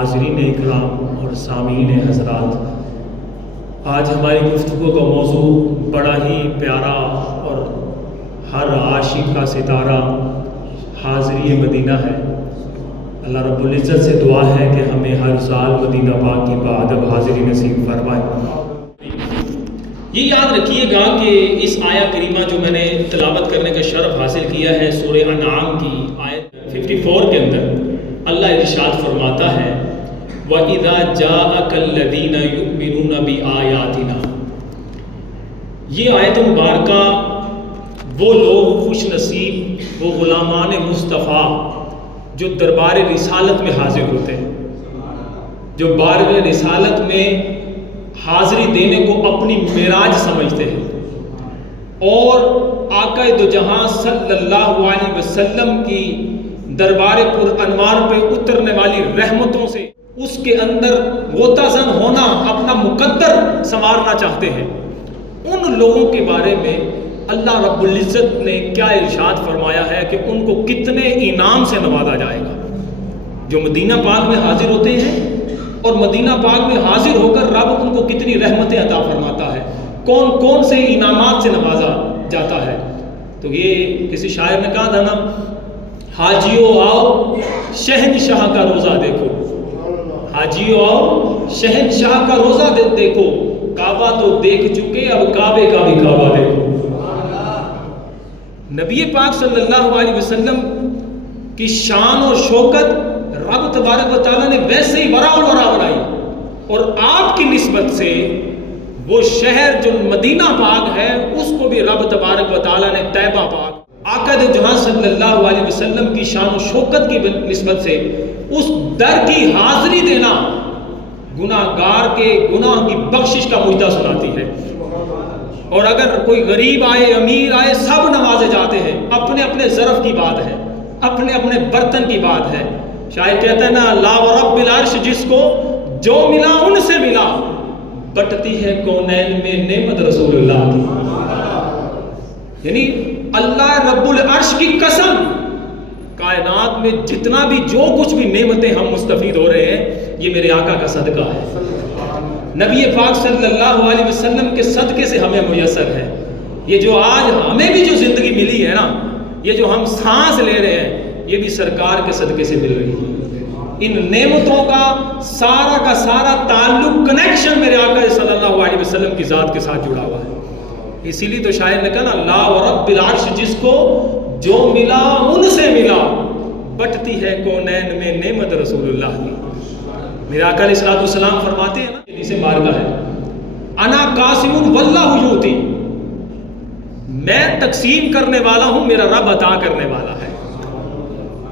حاضرین اکرام اور سامعین حضرات، آج ہماری گفتگو کا موضوع بڑا ہی پیارا اور ہر عاشق کا ستارہ حاضری مدینہ ہے۔ اللہ رب العزت سے دعا ہے کہ ہمیں ہر سال مدینہ پاک کی بادب حاضری نصیب فرمائے۔ یہ یاد رکھیے گا کہ اس آیہ کریمہ جو میں نے تلاوت کرنے کا شرف حاصل کیا ہے، سورہ انعام کی آیت 54 کے اندر اللہ ارشاد فرماتا ہے وَإِذَا جَاءَكَ الَّذِينَ يُؤْمِنُونَ بِآيَاتِنَا۔ یہ آیت مبارکہ وہ لوگ خوش نصیب، وہ غلامان مصطفیٰ جو دربار رسالت میں حاضر ہوتے ہیں، جو بارگاہ رسالت میں حاضری دینے کو اپنی معراج سمجھتے ہیں اور آقا دو جہاں صلی اللہ علیہ وسلم کی دربار پر انوار پہ اترنے والی رحمتوں سے اس کے اندر غوطہ زن ہونا، اپنا مقدر سنوارنا چاہتے ہیں۔ ان لوگوں کے بارے میں اللہ رب العزت نے کیا ارشاد فرمایا ہے کہ ان کو کتنے انعام سے نوازا جائے گا۔ جو مدینہ پاک میں حاضر ہوتے ہیں اور مدینہ پاک میں حاضر ہو کر رب ان کو کتنی رحمتیں عطا فرماتا ہے، کون کون سے انعامات سے نوازا جاتا ہے۔ تو یہ کسی شاعر نے کہا تھا نا، حاجیو آؤ شہنشاہ کا روزہ دیکھو، حاجیو آؤ شہنشاہ کا روزہ دیکھو، کعبہ تو دیکھ چکے اب کعبے کا بھی کعبہ دیکھو۔ نبی پاک صلی اللہ علیہ وسلم کی شان اور شوکت رب تبارک و تعالیٰ نے ویسے ہی ورا بنائی، اور آپ کی نسبت سے وہ شہر جو مدینہ پاک ہے اس کو بھی رب تبارک و تعالیٰ نے طیبہ پاک، آقا جہاں صلی اللہ علیہ وسلم کی شان و شوکت کی نسبت سے اس در کی حاضری دینا گناہ گار کے گناہ کی بخشش کا مجدہ سناتی ہے۔ اور اگر کوئی غریب آئے، امیر آئے، سب نوازے جاتے ہیں۔ اپنے اپنے ظرف کی بات ہے، اپنے اپنے برتن کی بات ہے۔ شاعر کہتا ہے نا، لا ورب العرش جس کو جو ملا ان سے ملا، بٹتی ہے کونین میں نعمت رسول اللہ کی۔ یعنی اللہ رب العرش کی قسم، کائنات میں جتنا بھی جو کچھ بھی نعمتیں ہم مستفید ہو رہے ہیں یہ میرے آقا کا صدقہ ہے، نبی پاک صلی اللہ علیہ وسلم کے صدقے سے ہمیں میسر ہے۔ یہ جو آج ہمیں بھی جو زندگی ملی ہے نا، یہ جو ہم سانس لے رہے ہیں، یہ بھی سرکار کے صدقے سے مل رہی ہے۔ ان نعمتوں کا سارا تعلق، کنیکشن میرے آقا صلی اللہ علیہ وسلم کی ذات کے ساتھ جڑا ہوا ہے۔ اسی لیے تو شاعر نے کہا نا، لا ورب العرش جس کو جو ملا ان سے ملا، بٹتی ہے کونین میں نعمت رسول اللہ کی۔ میرے آقا علیہ السلام فرماتے ہیں نا، حدیث بارگاہ ہے، انا قاسم واللہ یؤتی، میں تقسیم کرنے والا ہوں، میرا رب عطا کرنے والا ہے۔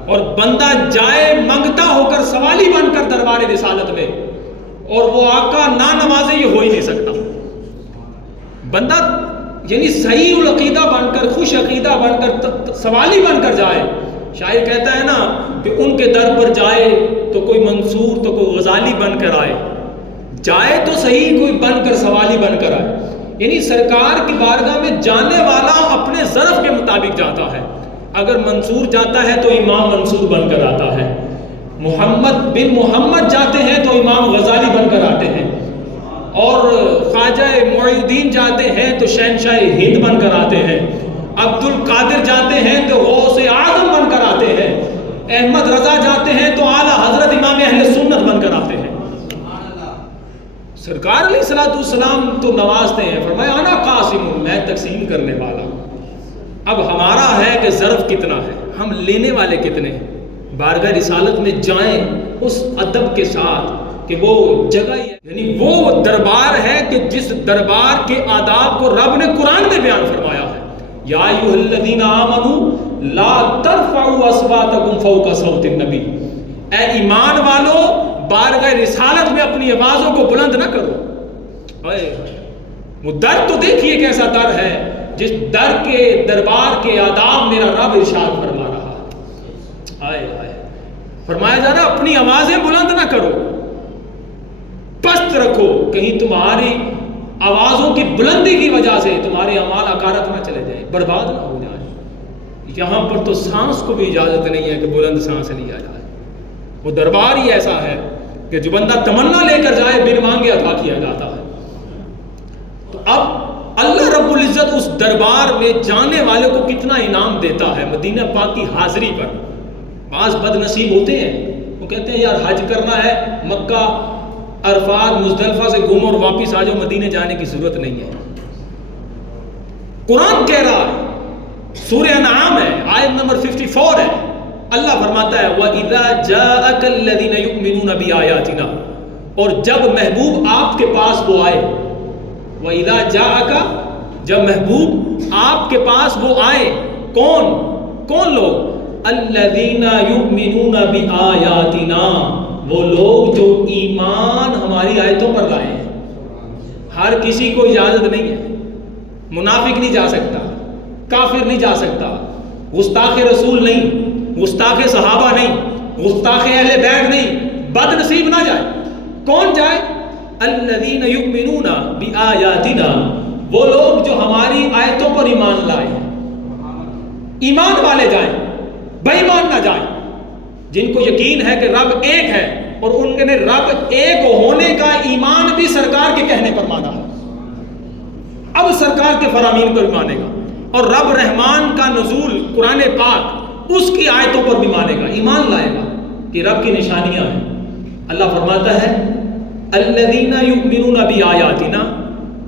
اور بندہ جائے منگتا ہو کر، سوالی بن کر دربار رسالت میں، اور وہ آقا نہ نوازے، یہ ہو ہی نہیں سکتا۔ بندہ یعنی صحیح العقیدہ بن کر، خوش عقیدہ بن کر، سوالی بن کر جائے۔ شاعر کہتا ہے نا کہ ان کے در پر جائے تو کوئی منصور، تو کوئی غزالی بن کر آئے، جائے تو صحیح کوئی بن کر، سوالی بن کر آئے۔ یعنی سرکار کی بارگاہ میں جانے والا اپنے ظرف کے مطابق جاتا ہے۔ اگر منصور جاتا ہے تو امام منصور بن کر آتا ہے، محمد بن محمد جاتے ہیں تو امام غزالی بن کر آتے ہیں، اور خواجہ معین الدین جاتے ہیں تو شہنشاہ ہند بن کر آتے ہیں، عبد القادر جاتے ہیں تو غوث اعظم بن کر آتے ہیں، احمد رضا جاتے ہیں تو اعلیٰ حضرت امام اہل سنت بن کر آتے ہیں۔ سرکار علیہ السلام تو نوازتے ہیں، فرمایا انا قاسم، میں تقسیم کرنے والا ہوں۔ اب ہمارا ہے کہ ظرف کتنا ہے، ہم لینے والے کتنے ہیں۔ بارگاہ رسالت میں جائیں اس ادب کے ساتھ کہ وہ جگہ ہی ہے، یعنی وہ دربار ہے کہ جس دربار کے آداب کو رب نے قرآن میں بیان فرمایا ہے۔ یا ایھا الذین آمنوا لا ترفعوا اصواتکم فوق صوت النبی، اے ایمان والو بارگاہ رسالت میں اپنی آوازوں کو بلند نہ کرو۔ وہ در تو دیکھیے کیسا در ہے، جس در کے دربار کے آداب میرا رب ارشاد فرما رہا ہے۔ فرمایا جا رہا اپنی آوازیں بلند نہ کرو، پست رکھو، کہیں تمہاری آوازوں کی بلندی کی وجہ سے تمہارے اعمال اکارت نہ چلے جائیں، برباد نہ ہو جائیں۔ یہاں پر تو سانس کو بھی اجازت نہیں ہے کہ بلند سانس لیا جائے، وہ دربار ہی ایسا ہے کہ جو بندہ تمنا لے کر جائے بن مانگے عطا کیا جاتا ہے۔ تو اب اللہ رب العزت اس دربار میں جانے والے کو کتنا انعام دیتا ہے مدینہ پاک کی حاضری پر۔ بعض بد نصیب ہوتے ہیں، وہ کہتے ہیں یار حج کرنا ہے، مکہ عرفات مزدلفہ سے گھومو اور واپس آ جاؤ، مدینے جانے کی ضرورت نہیں ہے۔ قرآن کہہ رہا ہے، سورہ انعام ہے، آیت نمبر 54 ہے، اللہ فرماتا ہے وَإِذَا جَاءَكَ الَّذِينَ يُؤْمِنُونَ بِآيَاتِنَا، اور جب محبوب آپ کے پاس وہ آئے، وَإِذَا جَاءَكَ، جب محبوب آپ کے پاس وہ آئے، کون لوگ؟ الَّذِينَ يُؤْمِنُونَ بِآيَاتِنَا، وہ لوگ جو ایمان ہماری آیتوں پر لائے ہیں۔ ہر کسی کو اجازت نہیں ہے، منافق نہیں جا سکتا، کافر نہیں جا سکتا، گستاخ رسول نہیں، گستاخ صحابہ نہیں، گستاخ اہل بیت نہیں، بد نصیب نہ جائے۔ کون جائے؟ الذین یؤمنون بآیاتنا، وہ لوگ جو ہماری آیتوں پر ایمان لائے ہیں۔ ایمان والے جائیں، بے ایمان نہ جائیں، جن کو یقین ہے کہ رب ایک ہے اور ان نے رب ایک ہونے کا ایمان بھی سرکار کے کہنے پر مانا ہے، اب سرکار کے فرامین پر مانے گا، اور رب رحمان کا نزول قرآن پاک اس کی آیتوں پر بھی مانے گا، ایمان لائے گا کہ رب کی نشانیاں ہیں۔ اللہ فرماتا ہے الذین یؤمنون بآیاتنا،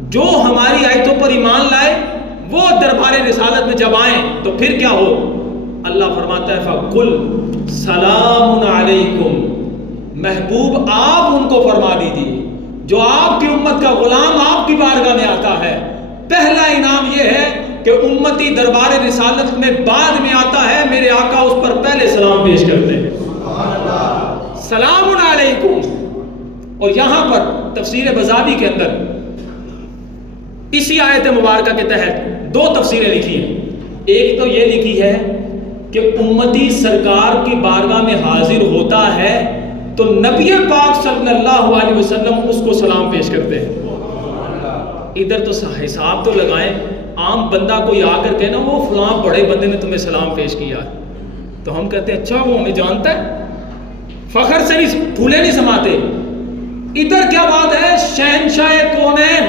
جو ہماری آیتوں پر ایمان لائے وہ دربار رسالت میں جب آئیں تو پھر کیا ہو؟ اللہ فرماتا ہے فَقُلْ سَلَامٌ عَلَيْكُمْ، محبوب آپ ان کو فرما دیجیے، جو آپ کی امت کا غلام آپ کی بارگاہ میں آتا ہے، پہلا انعام یہ ہے کہ امتی دربار رسالت میں بعد میں آتا ہے، میرے آقا اس پر پہلے سلام پیش کرتے ہیں، سلام علیکم۔ اور یہاں پر تفسیر بزابی کے اندر اسی آیت مبارکہ کے تحت دو تفسیریں لکھی ہیں۔ ایک تو یہ لکھی ہے کہ امتی سرکار کی بارگاہ میں حاضر ہوتا ہے تو نبی پاک صلی اللہ علیہ وسلم اس کو سلام پیش کرتے ہیں۔ ادھر تو حساب تو لگائیں، عام بندہ کوئی آ کر کہنا وہ فلاں بڑے بندے نے تمہیں سلام پیش کیا، تو ہم کہتے ہیں اچھا وہ ہمیں جانتا ہے، فخر سے نہیں پھولے نہیں سماتے۔ ادھر کیا بات ہے، شہنشاہ کونین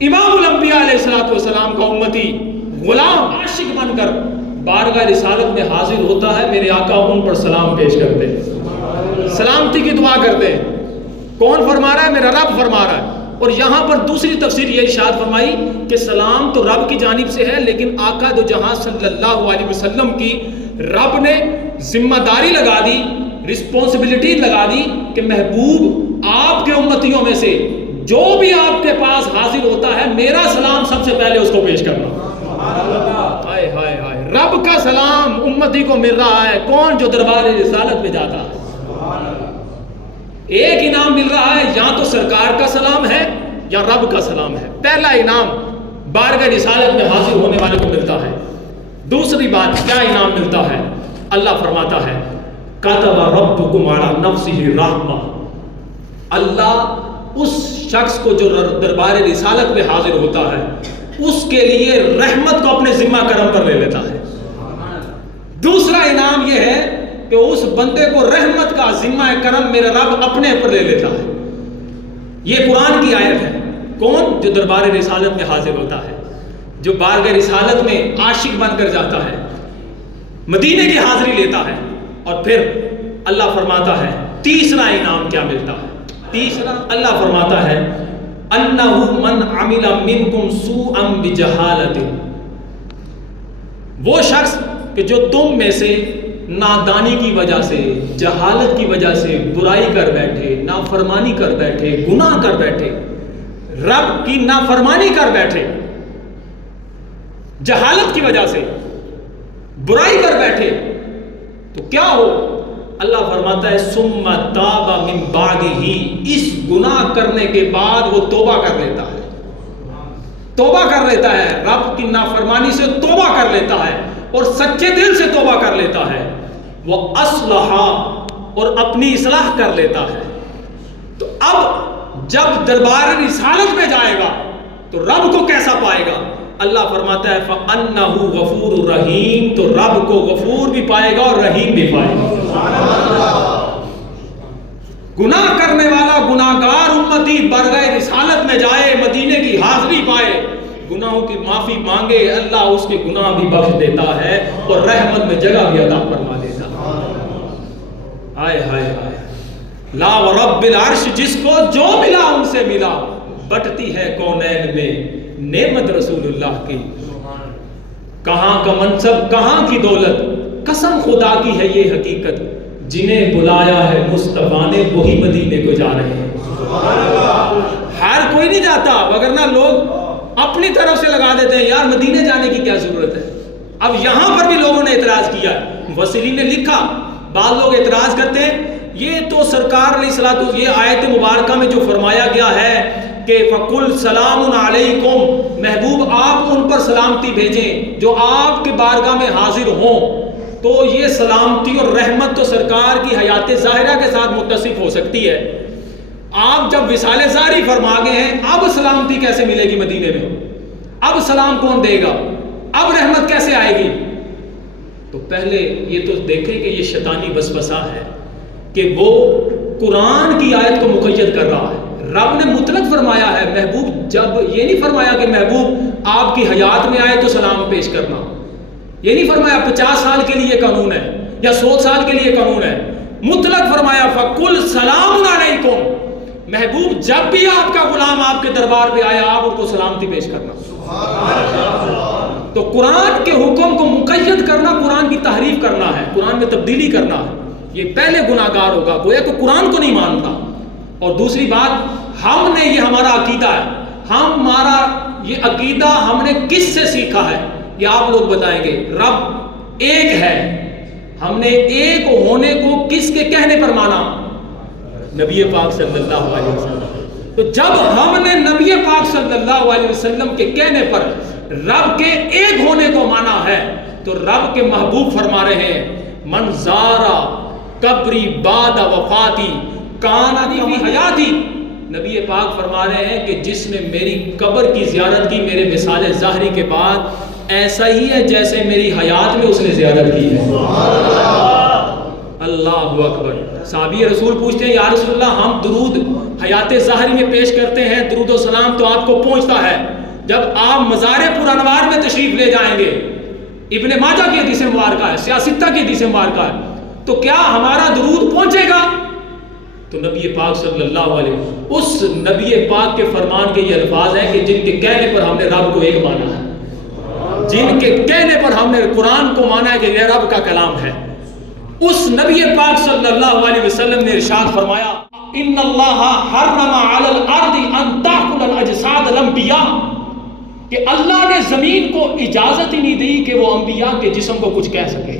امام الانبیاء علیہ السلام کا امتی غلام عاشق بن کر بارگاہ رسالت میں حاضر ہوتا ہے، میرے آقا ان پر سلام پیش کرتے ہیں، سلامتی کی دعا کرتے ہیں۔ کون فرما رہا ہے؟ میرا رب فرما رہا ہے۔ اور یہاں پر دوسری تفسیر یہ ارشاد فرمائی کہ سلام تو رب کی جانب سے ہے، لیکن آقا دو جہاں صلی اللہ علیہ وسلم کی رب نے ذمہ داری لگا دی، رسپانسبلٹی لگا دی کہ محبوب آپ کے امتیوں میں سے جو بھی آپ کے پاس حاضر ہوتا ہے میرا سلام سب سے پہلے اس کو پیش کرنا۔ ہائے ہائے ہائے، رب کا سلام امتی کو مل رہا ہے، کون؟ جو دربار رسالت میں جاتا ہے۔ ایک انعام مل رہا ہے، یا تو سرکار کا سلام ہے یا رب کا سلام ہے۔ پہلا انعام بارگاہ رسالت میں حاضر ہونے والے کو ملتا ہے۔ دوسری بات کیا انعام ملتا ہے؟ اللہ فرماتا ہے کتب ربکم علی نفسہ رحمہ، اللہ اس شخص کو جو دربار رسالت میں حاضر ہوتا ہے اس کے لیے رحمت کو اپنے ذمہ کرم پر لے لیتا ہے۔ دوسرا انعام یہ ہے کہ اس بندے کو رحمت کا ذمہ کرم میرا رب اپنے اوپر لے لیتا ہے۔ یہ قرآن کی آیت ہے۔ کون؟ جو دربار رسالت میں حاضر ہوتا ہے، جو بارگاہ رسالت میں عاشق بن کر جاتا ہے، مدینے کی حاضری لیتا ہے۔ اور پھر اللہ فرماتا ہے تیسرا انعام کیا ملتا ہے؟ تیسرا اللہ فرماتا ہے انہ من عمل منکم سوءا بجہالۃ، وہ شخص کہ جو تم میں سے نادانی کی وجہ سے، جہالت کی وجہ سے برائی کر بیٹھے، نافرمانی کر بیٹھے، گناہ کر بیٹھے، رب کی نافرمانی کر بیٹھے، جہالت کی وجہ سے برائی کر بیٹھے، تو کیا ہو؟ اللہ فرماتا ہے ثم تاب من بعدہ، اس گناہ کرنے کے بعد وہ توبہ کر لیتا ہے، توبہ کر لیتا ہے، رب کی نافرمانی سے توبہ کر لیتا ہے اور سچے دل سے توبہ کر لیتا ہے، وہ اصلح اور اپنی اصلاح کر لیتا ہے۔ تو اب جب دربار رسالت میں جائے گا تو رب کو کیسا پائے گا؟ اللہ فرماتا ہے فَأَنَّهُ غَفُورٌ رَحِيمٌ، تو رب کو غفور بھی پائے گا اور رحیم بھی پائے گا۔ گناہ کرنے والا گناہگار امتی برگہ رسالت میں جائے، مدینے کی حاضری پائے، گناہوں کی معافی مانگے، اللہ اس کے گناہ بھی بخش دیتا ہے اور رحمت میں جگہ بھی عطا فرما دیتا ہے۔ ہائے ہائے ہائے، لا ورب العرش، جس کو جو ملا ان سے ملا، بٹتی ہے کونین میں نعمت رسول اللہ کی۔ کہاں کا منصب، کہاں کی دولت، قسم خدا کی ہے یہ حقیقت، جنہیں بلایا ہے مصطفیٰ نے وہی مدینے کو جا رہے ہیں۔ ہر کوئی نہیں جاتا، وگرنہ لوگ اپنی طرف سے لگا دیتے ہیں یار مدینے جانے کی کیا ضرورت ہے۔ اب یہاں پر بھی لوگوں نے اعتراض کیا، مفسرین نے لکھا، بعض لوگ اعتراض کرتے ہیں یہ تو سرکار علیہ الصلوۃ، یہ آیت مبارکہ میں جو فرمایا گیا ہے کہ فَقُلْ سَلَامٌ عَلَيْكُمْ، محبوب آپ ان پر سلامتی بھیجیں جو آپ کے بارگاہ میں حاضر ہوں، تو یہ سلامتی اور رحمت تو سرکار کی حیات ظاہرہ کے ساتھ متصف ہو سکتی ہے۔ آپ جب وصال زاری فرما گئے ہیں، اب سلامتی کیسے ملے گی مدینے میں؟ اب سلام کون دے گا؟ اب رحمت کیسے آئے گی؟ تو پہلے یہ تو دیکھیں کہ یہ شیطانی وسوسہ ہے کہ وہ قرآن کی آیت کو مقید کر رہا ہے۔ رب نے مطلق فرمایا ہے محبوب، جب یہ نہیں فرمایا کہ محبوب آپ کی حیات میں آئے تو سلام پیش کرنا، یہ نہیں فرمایا 50 سال کے لیے قانون ہے یا 100 سال کے لیے قانون ہے، مطلق فرمایا فَقُلْ سَلَامٌ عَلَيْكُمْ، محبوب جب بھی آپ کا غلام آپ کے دربار پہ آیا آپ ان کو سلامتی پیش کرنا۔ تو قرآن کے حکم کو مقید کرنا قرآن کی تحریف کرنا ہے، قرآن میں تبدیلی کرنا ہے، یہ پہلے گناہگار ہوگا گویا کہ قرآن کو نہیں مانتا۔ اور دوسری بات، ہم نے یہ ہمارا عقیدہ ہے، ہمارا یہ عقیدہ ہم نے کس سے سیکھا ہے یہ آپ لوگ بتائیں گے۔ رب ایک ہے، ہم نے ایک ہونے کو کس کے کہنے پر مانا؟ نبی پاک صلی اللہ علیہ وسلم۔ تو جب ہم نے نبی پاک صلی اللہ علیہ وسلم کے کہنے پر رب کے ایک ہونے کو مانا ہے تو رب کے محبوب فرما رہے ہیں من زارا قبری بعد وفاتی کانانی فی حیاتی، نبی پاک فرما رہے ہیں کہ جس نے میری قبر کی زیارت کی میرے وصال ظاہری کے بعد، ایسا ہی ہے جیسے میری حیات میں اس نے زیارت کی ہے۔ اللہ اکبر۔ صحابی رسول پوچھتے ہیں یا رسول اللہ ہم درود حیات ظاہری میں پیش کرتے ہیں، درود و سلام تو آپ کو پہنچتا ہے، جب آپ مزار پر انوار میں تشریف لے جائیں گے، ابن ماجہ کی حدیث مبارکہ ہے، سیاستہ کی حدیث مبارکہ ہے، تو کیا ہمارا درود پہنچے گا؟ تو نبی پاک صلی اللہ علیہ وسلم، اس نبی پاک کے فرمان کے یہ الفاظ ہیں کہ جن کے کہنے پر ہم نے رب کو ایک مانا ہے، جن کے کہنے پر ہم نے قرآن کو مانا ہے کہ یہ رب کا کلام ہے۔ اس نبی پاک صلی اللہ علیہ وسلم نے ارشاد فرمایا ان اللہ حرم علی الارض ان تاکل الاجساد الانبیاء، کہ اللہ نے زمین کو اجازت ہی نہیں دی کہ وہ انبیاء کے جسم کو کچھ کہہ سکے۔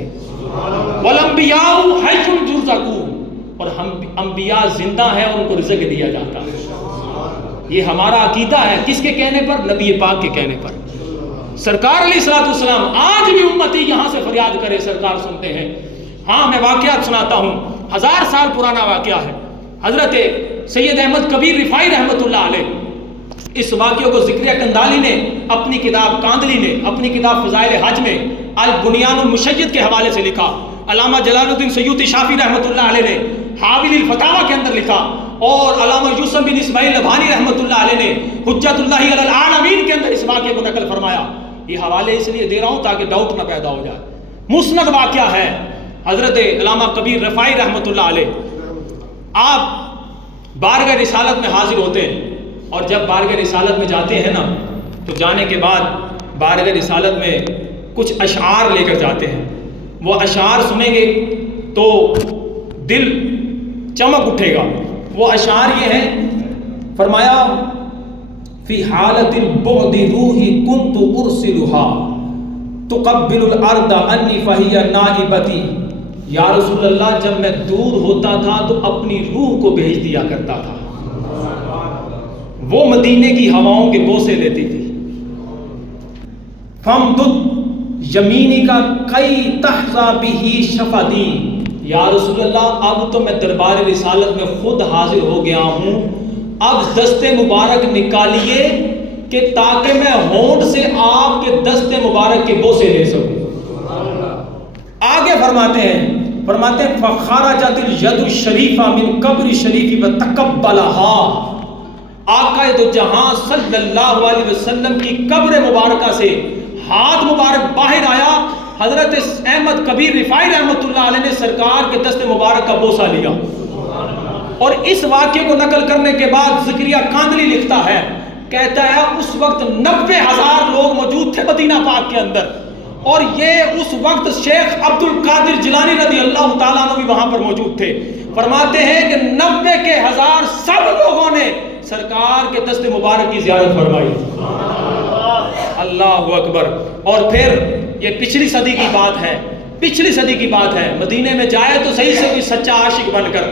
والانبیاء حی یرزقون، اور ہم انبیاء زندہ ہیں اور ان کو رزق دیا جاتا ہے۔ یہ ہمارا عقیدہ ہے، کس کے کہنے پر؟ نبی پاک کے کہنے پر۔ سرکار علیہ السلام آج بھی امتی یہاں سے فریاد کرے سرکار سنتے ہیں۔ ہاں میں واقعات سناتا ہوں، 1000 سال پرانا واقعہ ہے۔ حضرت سید احمد کبیر رفاعی رحمۃ اللہ علیہ، اس واقعے کو ذکریہ کندالی نے اپنی کتاب کاندلی نے اپنی کتاب فضائل حج میں البنیان المشید کے حوالے سے لکھا، علامہ جلال الدین سیوطی شافعی رحمۃ اللہ علیہ نے حاوی الفتاوی کے اندر لکھا، اور علامہ یوسف بن اسماعیل لبھانی رحمۃ اللہ علیہ نے حجت اللہ علی العالمین کے اندر اس واقعے کو نقل فرمایا۔ یہ حوالے اس لیے دے رہا ہوں تاکہ ڈاؤٹ نہ پیدا ہو جائے، مسند واقعہ ہے۔ حضرت علامہ کبیر رفاعی رحمۃ اللہ علیہ آپ بارگاہ رسالت میں حاضر ہوتے ہیں، اور جب بارگاہ رسالت میں جاتے ہیں نا تو جانے کے بعد بارگاہ رسالت میں کچھ اشعار لے کر جاتے ہیں۔ وہ اشعار سنیں گے تو دل چمک اٹھے گا۔ وہ اشعار یہ ہیں، فرمایا فی حالت البعد روحی کنت ارسلها تقبل الارض انی فہی نائبتی، یا رسول اللہ جب میں دور ہوتا تھا تو اپنی روح کو بھیج دیا کرتا تھا، وہ مدینے کی ہواؤں کے بوسے لیتی تھی۔ فَمْدُدْ یمینی کا کئی تحظا بہی شفدی، یا رسول اللہ اب تو میں دربار رسالت میں خود حاضر ہو گیا ہوں، اب دست مبارک نکالیے کہ تاکہ میں ہونٹ سے آپ کے دست مبارک کے بوسے لے سکوں۔ آگے فرماتے ہیں فرماتے ہیں فخرجت الید الشریفہ من قبر شریف وتقبلها، آقا دو جہاں صلی اللہ علیہ وسلم کی قبر مبارکہ سے ہاتھ مبارک باہر آیا، حضرت احمد کبیر رفاعی رحمۃ اللہ علیہ نے سرکار کے دست مبارک کا بوسہ لیا. اور اس واقعے کو نقل کرنے کے بعد زکریا کاندلی لکھتا ہے، کہتا ہے اس وقت 90,000 لوگ موجود تھے مدینہ پاک کے اندر، اور یہ اس وقت شیخ عبد القادر جیلانی رضی اللہ تعالیٰ عنہ بھی وہاں پر موجود تھے. فرماتے ہیں کہ 90,000 سب لوگوں نے سرکار کے دست مبارک کی زیارت فرمائی. اللہ اکبر. اور پھر یہ پچھلی صدی کی بات ہے، پچھلی صدی کی بات ہے، مدینے میں جائے تو صحیح سے کوئی سچا عاشق بن کر.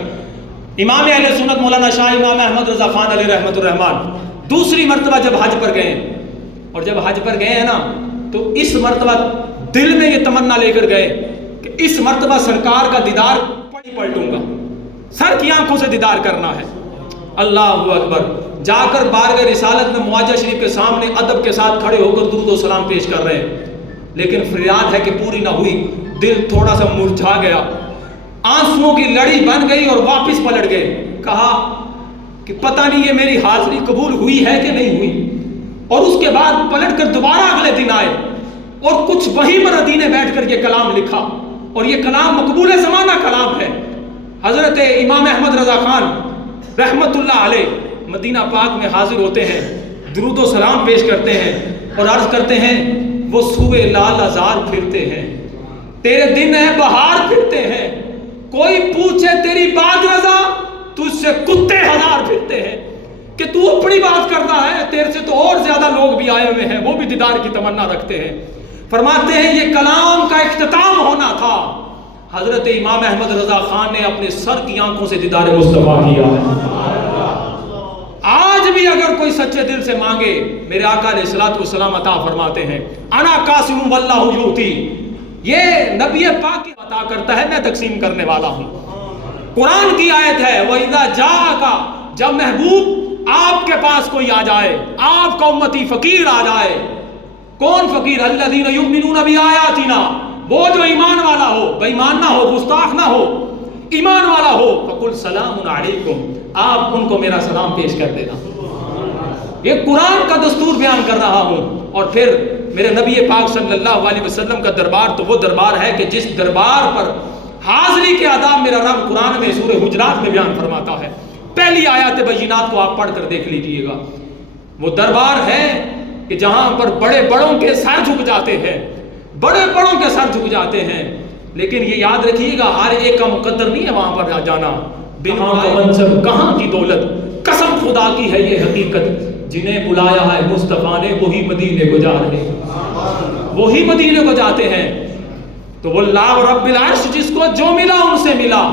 امام اہل سنت مولانا شاہ امام احمد رضا خان علیہ رحمۃ الرحمان دوسری مرتبہ جب حج پر گئے، اور جب حج پر گئے ہیں نا تو اس مرتبہ دل میں یہ تمنا لے کر گئے کہ اس مرتبہ سرکار کا دیدار پلٹوں گا، سر کی آنکھوں سے دیدار کرنا ہے. اللہ اکبر. جا کر بارگاہ رسالت میں معاجہ شریف کے سامنے ادب کے ساتھ کھڑے ہو کر درود و سلام پیش کر رہے ہیں، لیکن فریاد ہے کہ پوری نہ ہوئی، دل تھوڑا سا مرجھا گیا، آنسوؤں کی لڑی بن گئی اور واپس پلٹ گئے. کہا کہ پتہ نہیں یہ میری حاضری قبول ہوئی ہے کہ نہیں ہوئی. اور اس کے بعد پلٹ کر دوبارہ اگلے دن آئے اور کچھ وہیں پر ادینے بیٹھ کر یہ کلام لکھا، اور یہ کلام مقبول زمانہ کلام ہے. حضرت امام احمد رضا خان رحمت اللہ علیہ مدینہ پاک میں حاضر ہوتے ہیں، درود و سلام پیش کرتے ہیں اور عرض کرتے ہیں وہ سوئے لال ازار پھرتے ہیں، تیرے دن ہے بہار پھرتے ہیں، کوئی پوچھے تیری بات رضا تجھ سے کتے ہزار پھرتے ہیں. کہ تو اپنی بات کرتا ہے، تیرے سے تو اور زیادہ لوگ بھی آئے ہوئے ہیں، وہ بھی دیدار کی تمنا رکھتے ہیں. فرماتے ہیں یہ کلام کا اختتام ہونا تھا، حضرت امام احمد رضا خان نے اپنے سر کی آنکھوں سے دیدار مصطفیٰ کیا ہے. آج بھی اگر کوئی سچے دل سے مانگے میرے آقا علیہ الصلوۃ والسلام عطا فرماتے ہیں. انا قاسم واللہ یؤتی، یہ نبی پاک کی عطا کرتا ہے، میں تقسیم کرنے والا ہوں. قرآن کی آیت ہے وَإِذَا جَاءَكَ، جب محبوب آپ کے پاس کوئی آ جائے، آپ کا امتی فقیر آ جائے. کون فقیر؟ الذین یؤمنون بآیاتنا، وہ جو ایمان والا ہو، بے ایمان نہ ہو، گستاخ نہ ہو، ایمان والا ہو. فقل سلام علیکم، آپ ان کو میرا سلام پیش کر دینا. یہ قرآن کا دستور بیان کر رہا ہوں. اور پھر میرے نبی پاک صلی اللہ علیہ وسلم کا دربار تو وہ دربار ہے کہ جس دربار پر حاضری کے آداب میرا رب قرآن میں سورہ حجرات میں بیان فرماتا ہے. پہلی آیات بینات کو آپ پڑھ کر دیکھ لیجئے گا. وہ دربار ہے کہ جہاں پر بڑے بڑوں کے سر جھک جاتے ہیں، بڑے بڑوں کے سر جھک جاتے ہیں. لیکن یہ یاد رکھیے گا ہر ایک کا مقدر نہیں ہے وہاں پر جانا. کہاں کا منصب، کہاں کی دولت، قسم خدا کی ہے یہ حقیقت، جنہیں بلایا ہے مصطفیٰ نے وہی مدینے کو جا رہے ہیں، وہی مدینے کو جاتے ہیں. تو وہ اللہ رب العرش جس کو جو ملا ان سے ملا،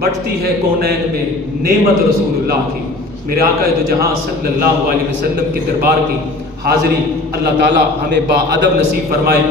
بٹتی ہے کونین میں نعمت رسول اللہ کی. میرے آقا دو جہاں صلی اللہ علیہ وسلم کے دربار کی حاضری اللہ تعالی ہمیں با ادب نصیب فرمائے.